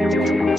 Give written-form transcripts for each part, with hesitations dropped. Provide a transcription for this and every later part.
오늘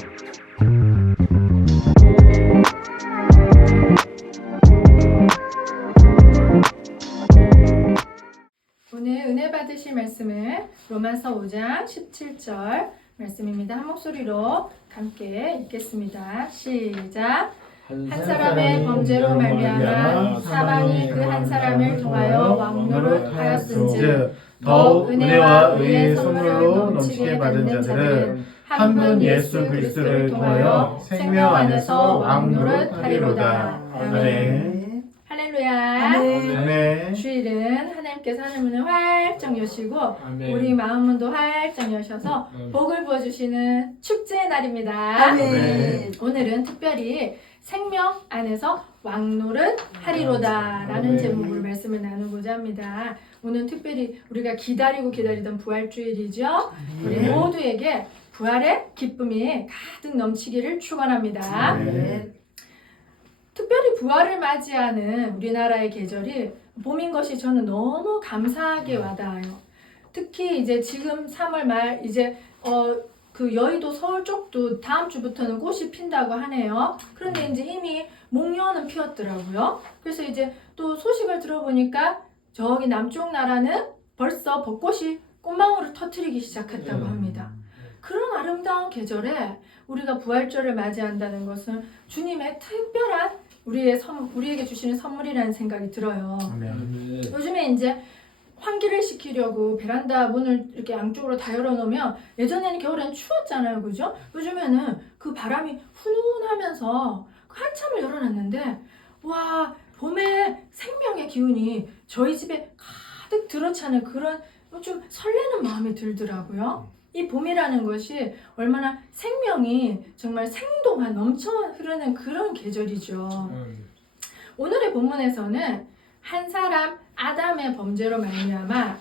은혜 받으실 말씀은 로마서 5장 17절 말씀입니다. 한 목소리로 함께 읽겠습니다. 시작. 한 사람의 범죄로 말미암아 사망이 그 한 사람을 통하여 왕노를 하였은즉 더욱 은혜와 의의 선물로 넘치게 받은 자들은 한 분 예수 그리스도를 통하여 생명 안에서 왕노를 하리로다. 아멘. 할렐루야. 아멘. 주일은 하나님께서 하늘문을 활짝 여시고 아멘. 우리 마음문도 활짝 여셔서 복을 부어주시는 축제의 날입니다. 아멘. 오늘은 특별히 생명 안에서 왕노릇 하리로다 라는 제목으로 말씀을 나누고자 합니다. 오늘 특별히 우리가 기다리던 부활주일이죠. 우리 모두에게 부활의 기쁨이 가득 넘치기를 축원합니다. 특별히 부활을 맞이하는 우리나라의 계절이 봄인 것이 저는 너무 감사하게 와닿아요. 특히 이제 지금 3월 말 이제 그 여의도 서울 쪽도 다음 주부터는 꽃이 핀다고 하네요. 그런데 이제 이미 목련은 피었더라고요. 그래서 이제 또 소식을 들어보니까 저기 남쪽 나라는 벌써 벚꽃이 꽃망울을 터뜨리기 시작했다고 합니다. 그런 아름다운 계절에 우리가 부활절을 맞이한다는 것은 주님의 특별한 우리에게 주시는 선물이라는 생각이 들어요. 요즘에 이제 환기를 시키려고 베란다 문을 이렇게 양쪽으로 다 열어놓으면 예전에는 겨울에는 추웠잖아요, 그죠? 요즘에는 그 바람이 훈훈하면서 한참을 열어놨는데 와, 봄에 생명의 기운이 저희 집에 가득 들어차는 그런 좀 설레는 마음이 들더라고요. 이 봄이라는 것이 얼마나 생명이 정말 생동한 넘쳐 흐르는 그런 계절이죠. 오늘의 본문에서는 한 사람 아담의 범죄로 말미암아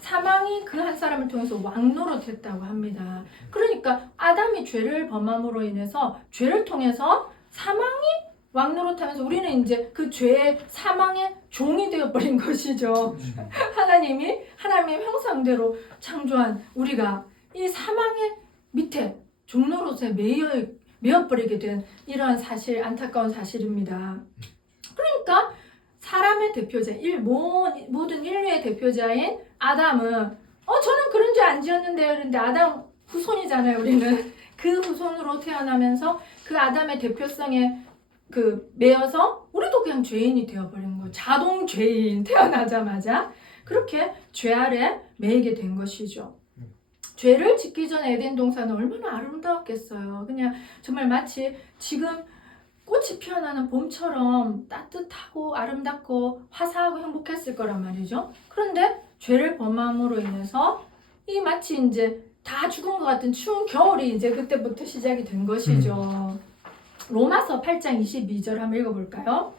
사망이 그 한 사람을 통해서 왕노릇했다고 합니다. 그러니까 아담이 죄를 범함으로 인해서 죄를 통해서 사망이 왕노릇하면서 우리는 이제 그 죄의 사망의 종이 되어버린 것이죠. 하나님의 형상대로 창조한 우리가 이 사망의 밑에 종노릇에 매여버리게 된 이러한 사실, 안타까운 사실입니다. 그러니까 사람의 대표자, 모든 인류의 대표자인 아담은 저는 그런 죄 안 지었는데요. 그런데 아담 후손이잖아요. 우리는 그 후손으로 태어나면서 그 아담의 대표성에 매여서 우리도 그냥 죄인이 되어버린 거예요. 자동 죄인, 태어나자마자 그렇게 죄 아래 매이게 된 것이죠. 죄를 짓기 전에 에덴 동산은 얼마나 아름다웠겠어요. 그냥 정말 마치 지금 꽃이 피어나는 봄처럼 따뜻하고 아름답고 화사하고 행복했을 거란 말이죠. 그런데 죄를 범함으로 인해서 이 마치 이제 다 죽은 것 같은 추운 겨울이 이제 그때부터 시작이 된 것이죠. 로마서 8장 22절 한번 읽어볼까요?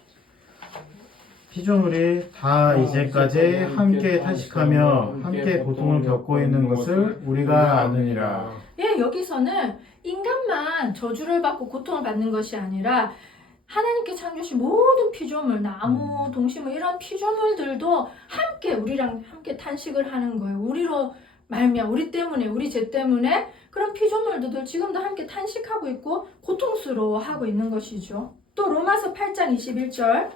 피조물이 다 이제까지 함께 탄식하며 함께 고통을 겪고 있는 것을 우리가 아느니라. 예, 여기서는 인간만 저주를 받고 고통을 받는 것이 아니라 하나님께 창조하신 모든 피조물, 나무, 동식물 이런 피조물들도 함께 우리랑 함께 탄식을 하는 거예요. 우리로 말미암아 우리 때문에, 우리 죄 때문에 그런 피조물들도 지금도 함께 탄식하고 있고 고통스러워하고 있는 것이죠. 또 로마서 8장 21절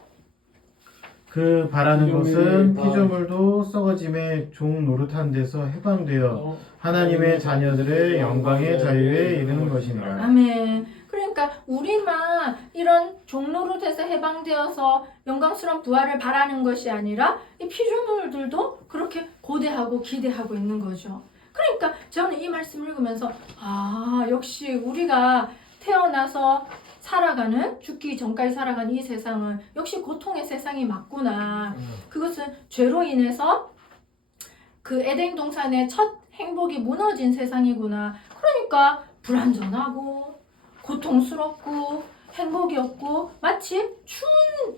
그 바라는 것은 피조물도 썩어짐의 종 노릇한 데서 해방되어 하나님의 자녀들의 영광의 자유에 이르는 것이니라. 아멘. 그러니까 우리만 이런 종노릇에서 해방되어서 영광스러운 부활을 바라는 것이 아니라 이 피조물들도 그렇게 고대하고 기대하고 있는 거죠. 그러니까 저는 이 말씀을 읽으면서 역시 우리가 태어나서 죽기 전까지 살아가는 이 세상은 역시 고통의 세상이 맞구나. 그것은 죄로 인해서 그 에덴 동산의 첫 행복이 무너진 세상이구나. 그러니까 불완전하고 고통스럽고 행복이 없고 마치 추운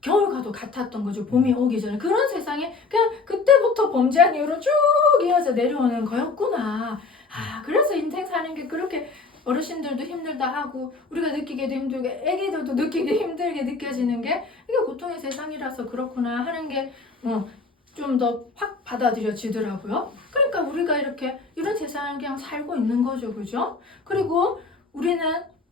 겨울과도 같았던 거죠. 봄이 오기 전에. 그런 세상에 그냥 그때부터 범죄한 이후로 쭉 이어져 내려오는 거였구나. 그래서 인생 사는 게 그렇게 어르신들도 힘들다 하고 우리가 느끼기도 힘들고 애기들도 느끼기 힘들게 느껴지는 게 이게 고통의 세상이라서 그렇구나 하는 게 좀 더 확 받아들여지더라고요. 그러니까 우리가 이렇게 이런 세상을 그냥 살고 있는 거죠, 그죠? 그리고 우리는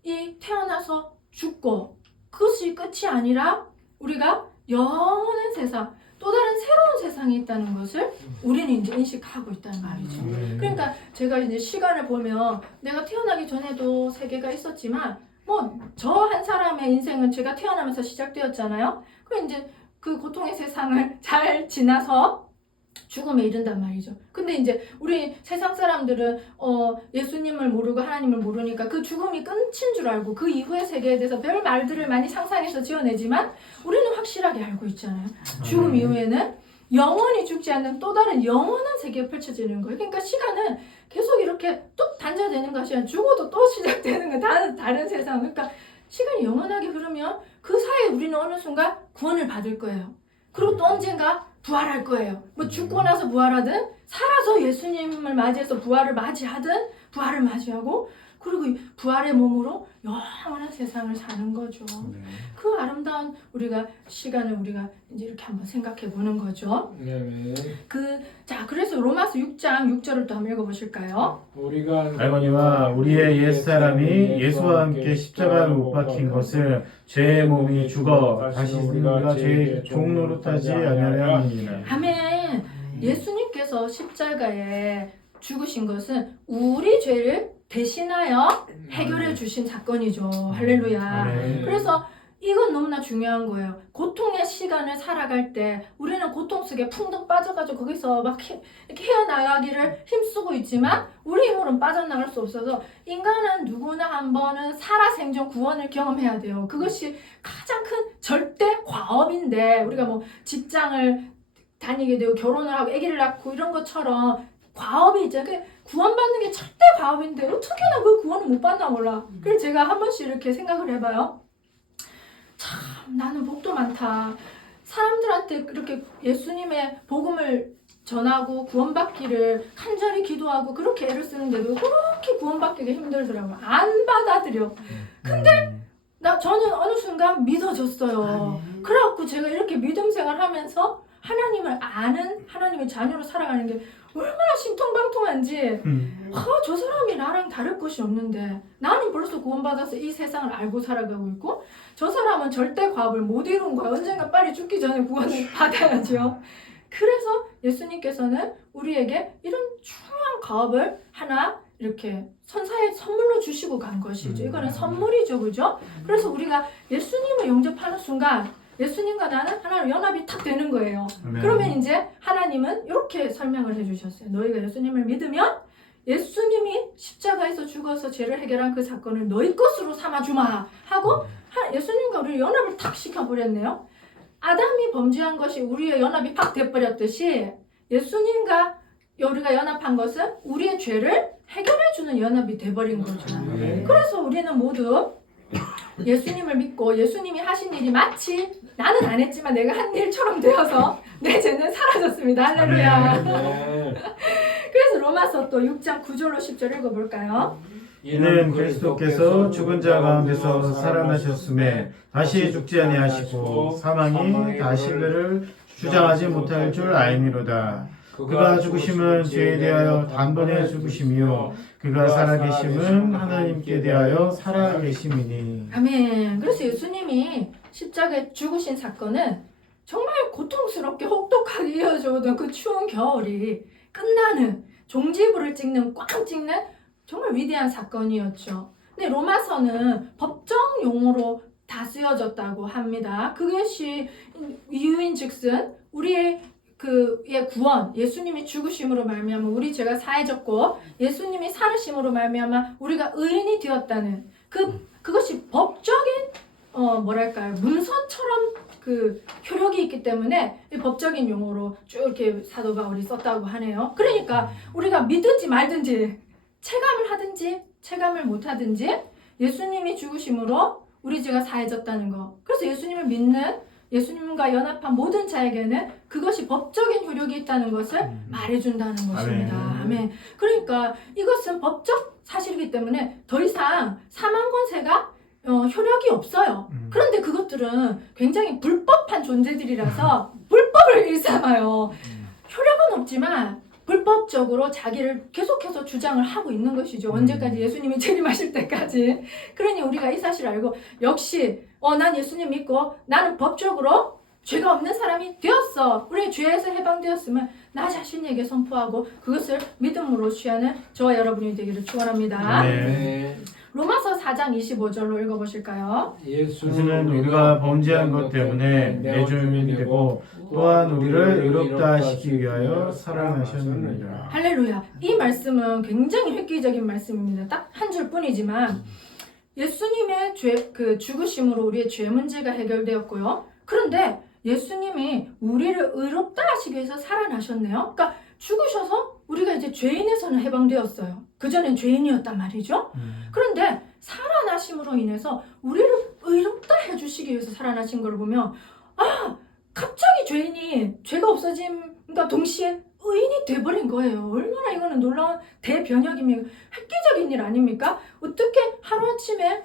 이 태어나서 죽고 그것이 끝이 아니라 우리가 영원한 세상, 또 다른 새로운 세상이 있다는 것을 우리는 이제 인식하고 있다는 말이죠. 그러니까 제가 이제 시간을 보면 내가 태어나기 전에도 세계가 있었지만 뭐 저 한 사람의 인생은 제가 태어나면서 시작되었잖아요. 그럼 이제 그 고통의 세상을 잘 지나서 죽음에 이른단 말이죠. 근데 이제 우리 세상 사람들은 예수님을 모르고 하나님을 모르니까 그 죽음이 끝인 줄 알고 그 이후의 세계에 대해서 별 말들을 많이 상상해서 지어내지만 우리는 확실하게 알고 있잖아요. 죽음 이후에는 영원히 죽지 않는 또 다른 영원한 세계가 펼쳐지는 거예요. 그러니까 시간은 계속 이렇게 또 단절되는 것이 아니라 죽어도 또 시작되는 거 다른 세상. 그러니까 시간이 영원하게 흐르면 그 사이에 우리는 어느 순간 구원을 받을 거예요. 그리고 또 언젠가 부활할 거예요. 뭐 죽고 나서 부활하든 살아서 예수님을 맞이해서 부활을 맞이하든 부활을 맞이하고 그리고 이 부활의 몸으로 영원한 세상을 사는 거죠. 그 아름다운 우리가 시간을 우리가 이제 이렇게 한번 생각해 보는 거죠. 네. 자, 그래서 로마서 6장 6절을 또 한번 읽어보실까요? 우리가 할머니와 우리의 옛사람이 예수와 함께 십자가를 못 박힌 것을 죄의 몸이 죽어 다시 우리가 죄의 종 노릇하지 아니하려 함이니라. 아멘. 예수님께서 십자가에 죽으신 것은 우리 죄를 대신하여 해결해 주신 사건이죠. 할렐루야. 그래서 이건 너무나 중요한 거예요. 고통의 시간을 살아갈 때 우리는 고통 속에 풍덩 빠져가지고 거기서 막 이렇게 헤어나가기를 힘쓰고 있지만 우리 힘으로는 빠져나갈 수 없어서 인간은 누구나 한 번은 살아생전 구원을 경험해야 돼요. 그것이 가장 큰 절대 과업인데 우리가 뭐 직장을 다니게 되고 결혼을 하고 아기를 낳고 이런 것처럼 과업이 있잖아요. 구원받는 게 절대 과업인데 어떻게나 그 구원을 못 받나 몰라. 그래서 제가 한 번씩 이렇게 생각을 해봐요. 참 나는 복도 많다. 사람들한테 그렇게 예수님의 복음을 전하고 구원받기를 간절히 기도하고 그렇게 애를 쓰는데도 그렇게 구원받기가 힘들더라고요. 안 받아들여. 근데 저는 어느 순간 믿어졌어요. 그래갖고 제가 이렇게 믿음 생활하면서 하나님을 아는 하나님의 자녀로 살아가는 게 얼마나 신통방통한지 저 사람이 나랑 다를 것이 없는데 나는 벌써 구원받아서 이 세상을 알고 살아가고 있고 저 사람은 절대 과업을 못 이룬 거야. 언젠가 빨리 죽기 전에 구원을 받아야죠. 그래서 예수님께서는 우리에게 이런 중요한 과업을 하나 이렇게 선사의 선물로 주시고 간 것이죠. 이거는 선물이죠. 그죠? 그래서 우리가 예수님을 영접하는 순간 예수님과 나는 하나로 연합이 탁 되는 거예요. 그러면 이제 하나님은 이렇게 설명을 해주셨어요. 너희가 예수님을 믿으면 예수님이 십자가에서 죽어서 죄를 해결한 그 사건을 너희 것으로 삼아주마 하고 예수님과 우리를 연합을 탁 시켜버렸네요. 아담이 범죄한 것이 우리의 연합이 팍 돼버렸듯이 예수님과 우리가 연합한 것은 우리의 죄를 해결해주는 연합이 돼버린 거죠. 그래서 우리는 모두 예수님을 믿고 예수님이 하신 일이 마치 나는 안 했지만 내가 한 일처럼 되어서 내 죄는 사라졌습니다. 할렐루야. 그래서 로마서 또 6장 9절로 10절 읽어볼까요? 이는 그리스도께서 죽은 자 가운데서 살아나셨음에 다시 죽지 아니하시고 사망이 다시 그를 주장하지 못할 줄 알미로다. 그가 죽으심은 죄에 대하여 단번에 죽으심이요 그가 살아계심은 하나님께 대하여 살아계심이니. 아멘. 그래서 예수님이 십자가에 죽으신 사건은 정말 고통스럽게 혹독하게 이어져오던 그 추운 겨울이 끝나는 종지부를 찍는 꽝 찍는 정말 위대한 사건이었죠. 근데 로마서는 법정 용어로 다 쓰여졌다고 합니다. 그것이 이유인즉슨 우리의 그의 구원, 예수님이 죽으심으로 말미암아 우리 죄가 사해졌고 예수님이 살으심으로 말미암아 우리가 의인이 되었다는 그것이 법적인 뭐랄까요 문서처럼 그 효력이 있기 때문에 법적인 용어로 쭉 이렇게 사도 바울이 썼다고 하네요. 그러니까 우리가 믿든지 말든지 체감을 하든지 체감을 못 하든지 예수님이 죽으심으로 우리 죄가 사해졌다는 거. 그래서 예수님을 믿는 예수님과 연합한 모든 자에게는 그것이 법적인 효력이 있다는 것을 말해준다는 것입니다. 아멘. 그러니까 이것은 법적 사실이기 때문에 더 이상 사망 권세가 효력이 없어요. 그런데 그것들은 굉장히 불법한 존재들이라서 불법을 일삼아요. 효력은 없지만 불법적으로 자기를 계속해서 주장을 하고 있는 것이죠. 언제까지? 예수님이 재림하실 때까지. 그러니 우리가 이 사실을 알고 역시 난 예수님 믿고 나는 법적으로 죄가 없는 사람이 되었어. 우리 죄에서 해방되었으면 나 자신에게 선포하고 그것을 믿음으로 취하는 저와 여러분이 되기를 축원합니다. 네. 로마서 4장 25절로 읽어보실까요? 예수는 우리가 범죄한 것 때문에 내주민이 되고 또한 우리를 의롭다 하시기 위하여 살아나셨느니라. 할렐루야. 이 말씀은 굉장히 획기적인 말씀입니다. 딱 한 줄뿐이지만 예수님의 그 죽으심으로 우리의 죄 문제가 해결되었고요. 그런데 예수님이 우리를 의롭다 하시기 위해서 살아나셨네요. 그러니까 죽으셔서 우리가 이제 죄인에서는 해방되었어요. 그전엔 죄인이었단 말이죠. 그런데 살아나심으로 인해서 우리를 의롭다 해주시기 위해서 살아나신 걸 보면 갑자기 죄가 없어짐과 동시에 의인이 돼버린 거예요. 얼마나 이거는 놀라운 대변혁입니까? 획기적인 일 아닙니까? 어떻게 하루아침에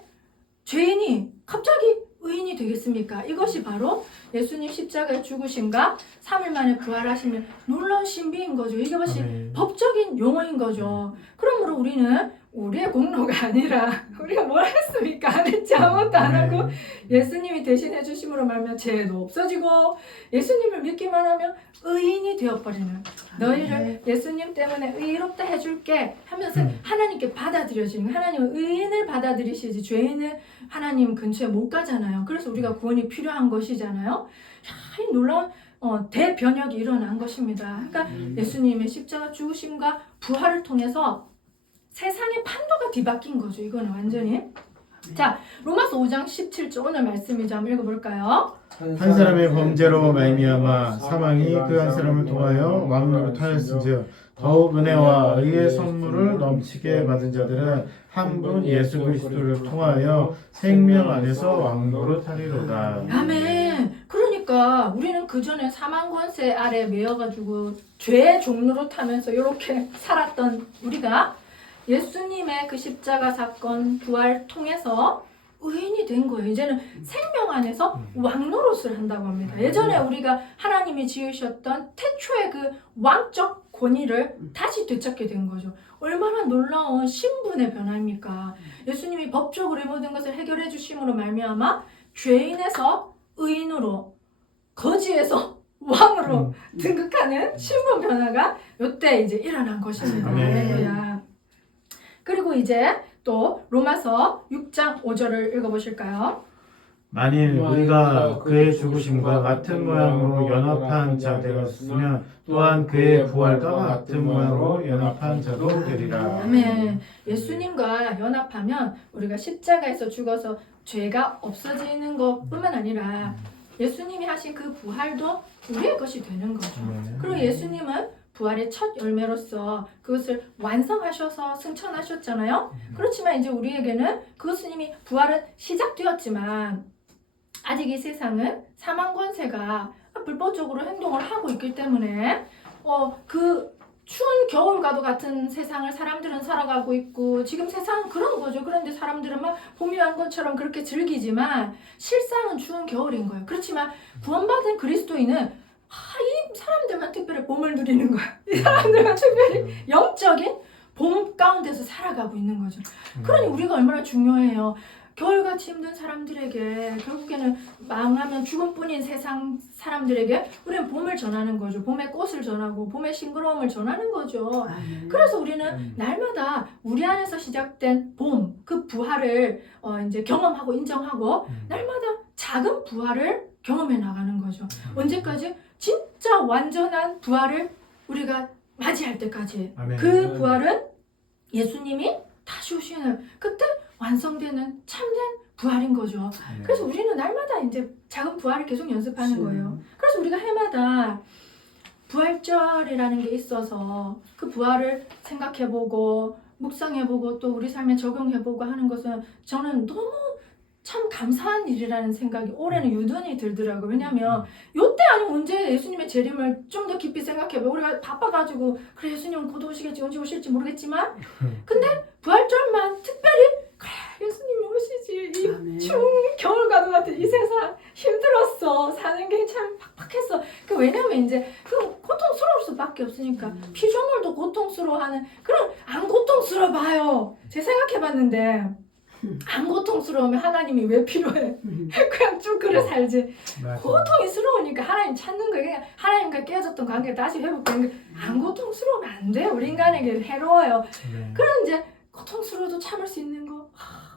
죄인이 갑자기 의인이 되겠습니까? 이것이 바로 예수님 십자가의 죽으심과 3일 만에 부활하시는 놀라운 신비인 거죠. 이것이 법적인 용어인 거죠. 그러므로 우리는 우리의 공로가 아니라 우리가 뭘 했습니까? 안 했지. 아무것도 안 하고 예수님이 대신해 주심으로 말하면 죄도 없어지고 예수님을 믿기만 하면 의인이 되어버리는 너희를 예수님 때문에 의롭다 해줄게 하면서 하나님께 받아들여지는 하나님은 의인을 받아들이시지 죄인을 하나님 근처에 못 가잖아요. 그래서 우리가 구원이 필요한 것이잖아요. 이 놀라운 대변혁이 일어난 것입니다. 그러니까 예수님의 십자가 죽으심과 부활을 통해서 세상의 판도가 뒤바뀐 거죠. 이거는 완전히. 자, 로마서 5장 17절 오늘 말씀이죠. 한번 읽어볼까요? 한 사람의 범죄로 말미암아 사망이 그 한 사람을 통하여 왕노릇하였은즉 더욱 은혜와 의의 선물을 넘치게 받은 자들은 한 분 예수 그리스도를 통하여 생명 안에서 왕노릇하리로다. 아멘. 그러니까 우리는 그전에 사망 권세 아래 매여가지고 죄의 종로로 타면서 이렇게 살았던 우리가 예수님의 그 십자가 사건 부활 통해서 의인이 된 거예요. 이제는 생명 안에서 왕노릇을 한다고 합니다. 예전에 우리가 하나님이 지으셨던 태초의 그 왕적 권위를 다시 되찾게 된 거죠. 얼마나 놀라운 신분의 변화입니까? 예수님이 법적으로 이 모든 것을 해결해 주심으로 말미암아 죄인에서 의인으로 거지에서 왕으로 등극하는 신분 변화가 이때 이제 일어난 것입니다. 할렐루야. 그리고 이제 또 로마서 6장 5절을 읽어보실까요? 만일 우리가 그의 죽으심과 같은 모양으로 연합한 자 되었으면 또한 그의 부활과 같은 모양으로 연합한 자도 되리라. 아멘. 예수님과 연합하면 우리가 십자가에서 죽어서 죄가 없어지는 것뿐만 아니라 예수님이 하신 그 부활도 우리의 것이 되는 거죠. 그리고 예수님은 부활의 첫 열매로서 그것을 완성하셔서 승천하셨잖아요. 그렇지만 이제 우리에게는 그것은 이미 부활은 시작되었지만 아직 이 세상은 사망 권세가 불법적으로 행동을 하고 있기 때문에 그 추운 겨울과도 같은 세상을 사람들은 살아가고 있고 지금 세상은 그런 거죠. 그런데 사람들은 막 봄이 온 것처럼 그렇게 즐기지만 실상은 추운 겨울인 거예요. 그렇지만 구원받은 그리스도인은 이 사람들만 특별히 봄을 누리는 거야. 이 사람들만 특별히 영적인 봄 가운데서 살아가고 있는 거죠. 그러니 우리가 얼마나 중요해요. 겨울같이 힘든 사람들에게 결국에는 망하면 죽음뿐인 세상 사람들에게 우리는 봄을 전하는 거죠. 봄의 꽃을 전하고 봄의 싱그러움을 전하는 거죠. 그래서 우리는 날마다 우리 안에서 시작된 봄, 그 부활을 이제 경험하고 인정하고 날마다 작은 부활을 경험해 나가는 거죠. 언제까지? 진짜 완전한 부활을 우리가 맞이할 때까지. 아멘. 그 부활은 예수님이 다시 오시는 그때 완성되는 참된 부활인 거죠. 그래서 우리는 날마다 이제 작은 부활을 계속 연습하는 거예요. 그래서 우리가 해마다 부활절이라는 게 있어서 그 부활을 생각해보고 묵상해보고 또 우리 삶에 적용해보고 하는 것은 저는 너무 참 감사한 일이라는 생각이 올해는 유난히 들더라고요. 왜냐하면 요때 아니면 언제 예수님의 재림을 좀 더 깊이 생각해보고 우리가 바빠가지고 그래 예수님은 곧 오시겠지 언제 오실지 모르겠지만 근데 부활절만 특별히 그래 예수님이 오시지 이 추운 겨울과도 같은 이 세상 힘들었어 사는 게 참 팍팍했어 왜냐면 이제 그 고통스러울 수밖에 그러니까 피조물도 고통스러워하는 그런 안 고통스러워 봐요. 제가 생각해봤는데 안 고통스러우면 하나님이 왜 필요해? 그냥 쭉 그래 살지. 맞아요. 고통스러우니까 하나님 찾는 거예요. 그냥 하나님과 깨졌던 관계 다시 회복되는 게 안 고통스러우면 안 돼. 우리 인간에게 해로워요. 네. 그런 이제 고통스러워도 참을 수 있는 거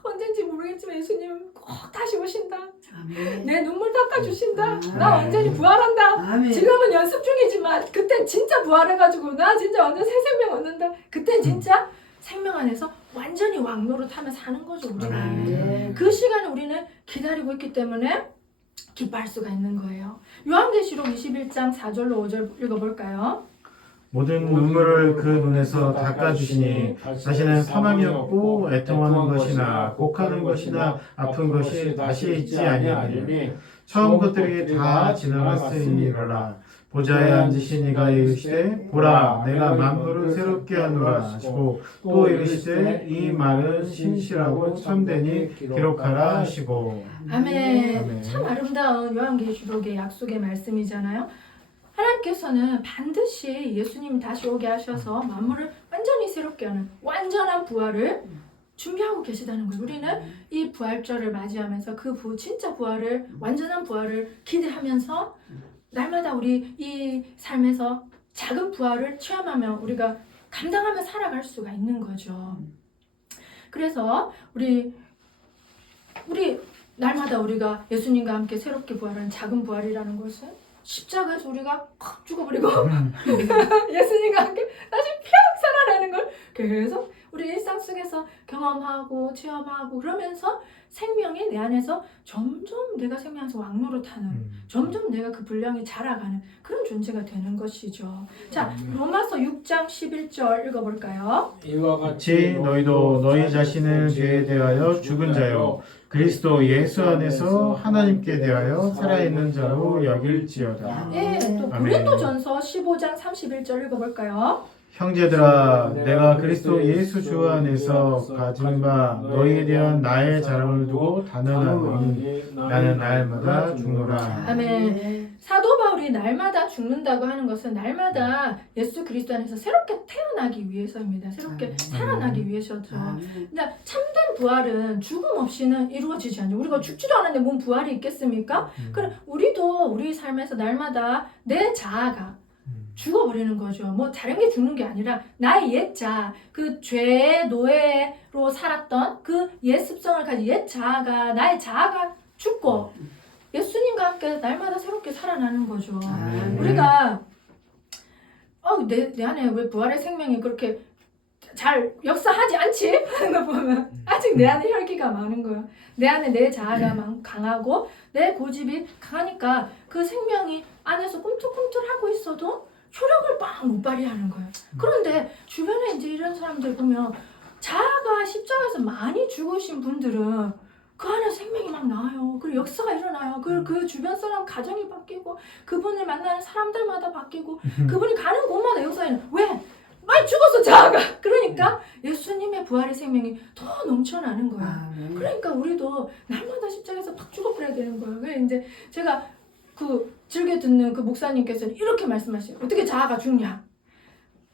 언젠지 모르겠지만 예수님은 꼭 다시 오신다. 아멘. 내 눈물 닦아주신다. 아멘. 나 완전히 부활한다. 아멘. 지금은 연습 중이지만 그땐 진짜 부활해가지고 나 진짜 완전 새 생명 얻는다. 그땐 진짜 생명 안에서 완전히 왕노릇하며 사는 거죠 우리가. 아멘. 그 시간을 우리는 기다리고 있기 때문에 기뻐할 수가 있는 거예요. 요한계시록 21장 4절로 5절 읽어볼까요? 모든 눈물을 그 눈에서 닦아주시니 다시는 사망이 없고 애통하는 것이나 곡하는 것이나 아픈 것이 다시 있지 아니하리니 처음 것들이 다 지나갔으니라. 보좌에 앉으신 이가 이르시되 보라 내가 만물을 새롭게 하노라 하시고 또 이르시되 이 말은 신실하고 참되니 기록하라 하시고. 아멘. 아멘. 참 아름다운 요한계시록의 약속의 말씀이잖아요. 하나님께서는 반드시 예수님이 다시 오게 하셔서 만물을 완전히 새롭게 하는 완전한 부활을 준비하고 계시다는 거예요. 우리는 이 부활절을 맞이하면서 그 진짜 부활을 완전한 부활을 기대하면서 날마다 우리 이 삶에서 작은 부활을 체험하며 우리가 감당하며 살아갈 수가 있는 거죠. 그래서 우리 날마다 우리가 예수님과 함께 새롭게 부활하는 작은 부활이라는 것은 십자가에서 우리가 콱 죽어버리고 예수님과 함께 다시 평 살아나는 걸 계속 우리 일상 속에서 경험하고 체험하고 그러면서 생명이 내 안에서 점점 내가 생명에서 왕노릇하는 점점 내가 그 분량이 자라가는 그런 존재가 되는 것이죠. 자, 로마서 6장 11절 읽어볼까요? 이와 같이 너희도 너희 자신을 죄에 대하여 죽은 자요 그리스도 예수 안에서 하나님께 대하여 살아있는 자로 여길지어다. 예, 또 아멘. 고린도전서 15장 31절 읽어볼까요? 형제들아 내가 그리스도 예수 주 안에서 가진 바 너희에 대한 나의 자랑을 두고 단언하노니 나는 날마다 죽노라. 아멘. 사도 바울이 날마다 죽는다고 하는 것은 날마다 예수 그리스도 안에서 새롭게 태어나기 위해서입니다. 새롭게 아멘. 살아나기 위해서죠. 아멘. 근데 참된 부활은 죽음 없이는 이루어지지 않죠. 우리가 죽지도 않았는데 뭔 부활이 있겠습니까? 그래 우리도 우리 삶에서 날마다 내 자아가 죽어버리는 거죠. 뭐 다른 게 죽는 게 아니라 나의 옛 자아, 그 죄의 노예로 살았던 그 옛 습성을 가진 옛 자아가 나의 자아가 죽고 예수님과 함께 날마다 새롭게 살아나는 거죠. 아멘. 우리가 내 안에 왜 부활의 생명이 그렇게 잘 역사하지 않지? 하는 거 보면 아직 내 안에 혈기가 많은 거야. 내 안에 내 자아가 강하고 내 고집이 강하니까 그 생명이 안에서 꿈틀꿈틀하고 있어도 효력을 막 못 발휘하는 거예요. 그런데 주변에 이제 이런 사람들 보면 자아가 십자가에서 많이 죽으신 분들은 그 안에 생명이 막 나와요. 그리고 역사가 일어나요. 그 주변 사람 가정이 바뀌고 그분을 만나는 사람들마다 바뀌고 그분이 가는 곳마다 역사가 일어나요. 왜? 많이 죽었어 자아가. 그러니까 예수님의 부활의 생명이 더 넘쳐나는 거예요. 아멘. 그러니까 우리도 날마다 십자가에서 팍 죽어버려야 되는 거예요. 그래서 이제 제가 즐겨 듣는 그 목사님께서는 이렇게 말씀하셔요. 어떻게 자아가 죽냐?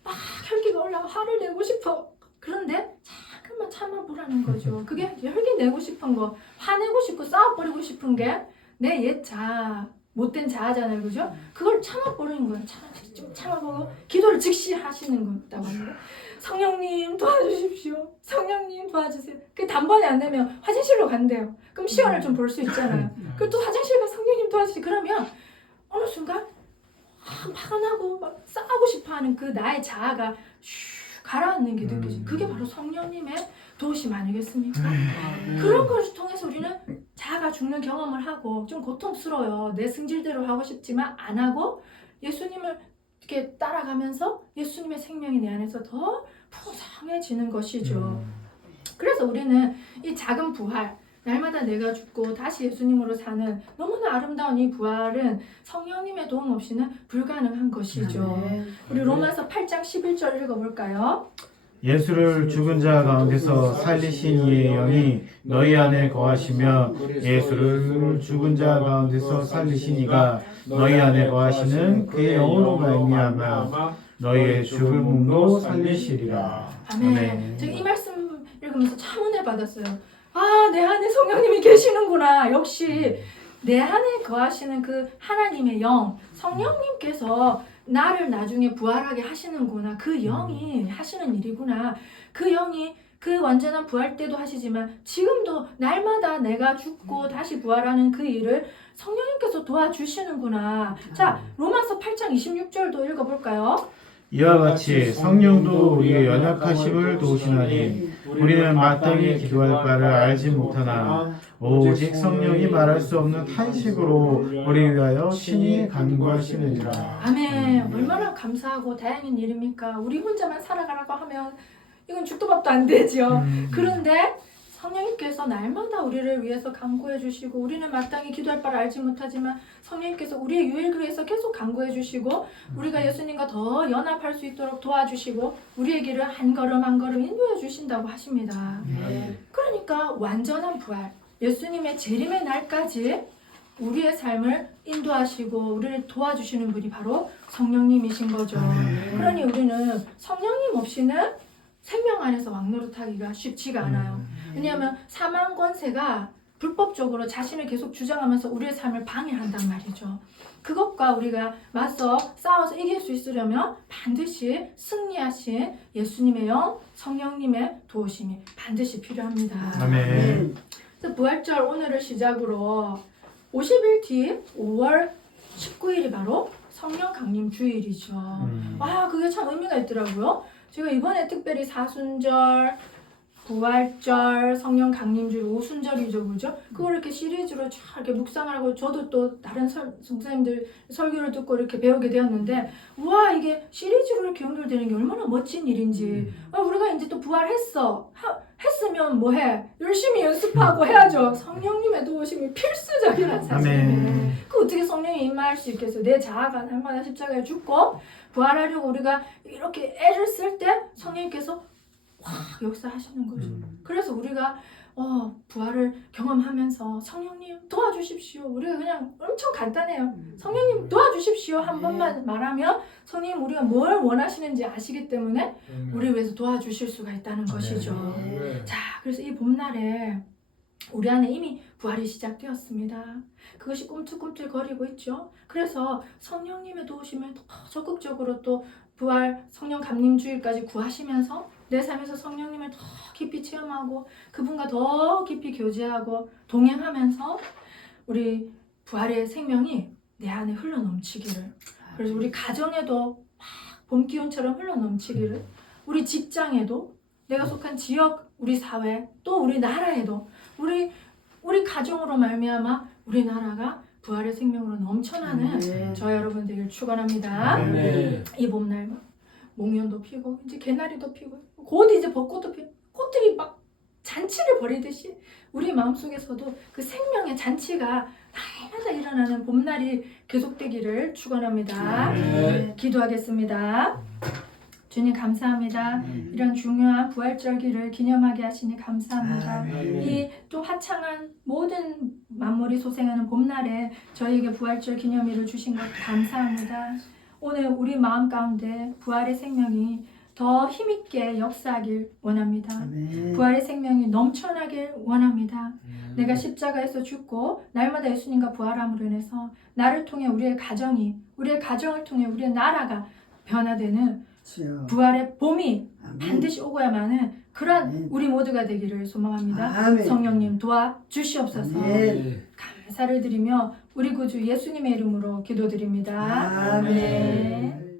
막 혈기가 올라와 화를 내고 싶어. 그런데 잠깐만 참아보라는 거죠. 그게 혈기 내고 싶은 거, 화내고 싶고 싸워버리고 싶은 게 내 옛 자아, 못된 자아잖아요. 그죠? 그걸 참아버리는 거예요. 좀 참아보고 기도를 즉시 하시는 거다고 합니다. 성령님 도와주십시오. 성령님 도와주세요. 그 단번에 안 되면 화장실로 간대요. 그럼 시간을 좀 볼 수 있잖아요. 그리고 또 화장실 가 성령님 도와주세요. 그러면 어느 순간 화가 나고 막 싸우고 싶어하는 그 나의 자아가 슉 가라앉는 게 느껴져요. 그게 바로 성령님의 도우심 아니겠습니까? 그런 것을 통해서 우리는 자아가 죽는 경험을 하고 좀 고통스러워요. 내 승질대로 하고 싶지만 안 하고 예수님을 이렇게 따라가면서 예수님의 생명이 내 안에서 더 풍성해지는 것이죠. 그래서 우리는 이 작은 부활, 날마다 내가 죽고 다시 예수님으로 사는 너무나 아름다운 이 부활은 성령님의 도움 없이는 불가능한 것이죠. 아멘. 우리 로마서 8장 11절 읽어볼까요? 예수를 죽은 자 가운데서 살리신 이의 영이 너희 안에 거하시며 예수를 죽은 자 가운데서 살리신 이가 너희 안에 거하시는 그의 영으로 말미암아 너희의 죽은 몸도 살리시리라. 아멘. 제가 이 말씀 읽으면서 참 은혜 받았어요. 아, 내 안에 성령님이 계시는구나. 역시 내 안에 거하시는 그 하나님의 영, 성령님께서 나를 나중에 부활하게 하시는구나. 그 영이 하시는 일이구나. 그 영이 그 완전한 부활 때도 하시지만 지금도 날마다 내가 죽고 다시 부활하는 그 일을 성령님께서 도와주시는구나. 자, 로마서 8장 26절도 읽어볼까요? 이와 같이 성령도 우리의 연약하심을 도우시나니 우리는 마땅히 기도할 바를 알지 못하나 오직 성령이 말할 수 없는 탄식으로 우리 위하여 친히 간구하시느니라. 아멘. 얼마나 감사하고 다행인 일입니까? 우리 혼자만 살아가라고 하면 이건 죽도 밥도 안 되죠. 그런데 성령님께서 날마다 우리를 위해서 간구해 주시고 우리는 마땅히 기도할 바를 알지 못하지만 성령님께서 우리의 유익을 위해서 계속 간구해 주시고 우리가 예수님과 더 연합할 수 있도록 도와주시고 우리의 길을 한 걸음 한 걸음 인도해 주신다고 하십니다. 그러니까 완전한 부활, 예수님의 재림의 날까지 우리의 삶을 인도하시고 우리를 도와주시는 분이 바로 성령님이신 거죠. 그러니 우리는 성령님 없이는 생명 안에서 왕노릇하기가 쉽지가 않아요. 왜냐하면 사망 권세가 불법적으로 자신을 계속 주장하면서 우리의 삶을 방해한단 말이죠. 그것과 우리가 맞서 싸워서 이길 수 있으려면 반드시 승리하신 예수님의 영, 성령님의 도우심이 반드시 필요합니다. 아멘. 그래서 부활절 오늘을 시작으로 50일 뒤 5월 19일이 바로 성령 강림 주일이죠. 와, 그게 참 의미가 있더라고요. 제가 이번에 특별히 사순절, 부활절, 성령 강림주일, 오순절이죠, 그죠? 그걸 이렇게 시리즈로 쫙 이렇게 묵상을 하고 저도 또 다른 선생님들 설교를 듣고 이렇게 배우게 되었는데, 와, 이게 시리즈로 이렇게 연결되는 게 얼마나 멋진 일인지. 우리가 이제 또 부활했어. 했으면 뭐 해? 열심히 연습하고 해야죠. 성령님의 도우심이 필수적이라는 사실이에요. 그 어떻게 성령이 임할 수 있겠어요? 내 자아가 날마다 십자가에 죽고 부활하려고 우리가 이렇게 애를 쓸 때 성령님께서 확 역사하시는 거죠. 그래서 우리가 부활을 경험하면서 성령님 도와주십시오. 우리가 그냥 엄청 간단해요. 성령님 도와주십시오. 한 번만 말하면 성령님 우리가 뭘 원하시는지 아시기 때문에 우리 위해서 도와주실 수가 있다는 것이죠. 자, 그래서 이 봄날에 우리 안에 이미 부활이 시작되었습니다. 그것이 꿈틀꿈틀거리고 있죠. 그래서 성령님의 도우심을 더 적극적으로 또 부활 성령 감림주일까지 구하시면서 내 삶에서 성령님을 더 깊이 체험하고 그분과 더 깊이 교제하고 동행하면서 우리 부활의 생명이 내 안에 흘러넘치기를, 그래서 우리 가정에도 막 봄 기운처럼 흘러넘치기를, 우리 직장에도, 내가 속한 지역, 우리 사회, 또 우리 나라에도 우리 가정으로 말미암아 우리 나라가 부활의 생명으로 넘쳐나는 저 여러분 되길 축원합니다. 이 봄날 목련도 피고 이제 개나리도 피고 곧 이제 벚꽃도 피고 꽃들이 막 잔치를 벌이듯이 우리 마음속에서도 그 생명의 잔치가 날마다 일어나는 봄날이 계속되기를 축원합니다. 기도하겠습니다. 주님 감사합니다. 이런 중요한 부활절기를 기념하게 하시니 감사합니다. 이 또 화창한 모든 만물이 소생하는 봄날에 저희에게 부활절 기념일을 주신 것 감사합니다. 오늘 우리 마음 가운데 부활의 생명이 더 힘있게 역사하길 원합니다. 부활의 생명이 넘쳐나길 원합니다. 내가 십자가에서 죽고 날마다 예수님과 부활함으로 인해서 나를 통해 우리의 가정이, 우리의 가정을 통해 우리의 나라가 변화되는 부활의 봄이 반드시 오고야만은 그런 우리 모두가 되기를 소망합니다. 성령님 도와주시옵소서. 감사를 드리며 우리 구주 예수님의 이름으로 기도드립니다. 아멘.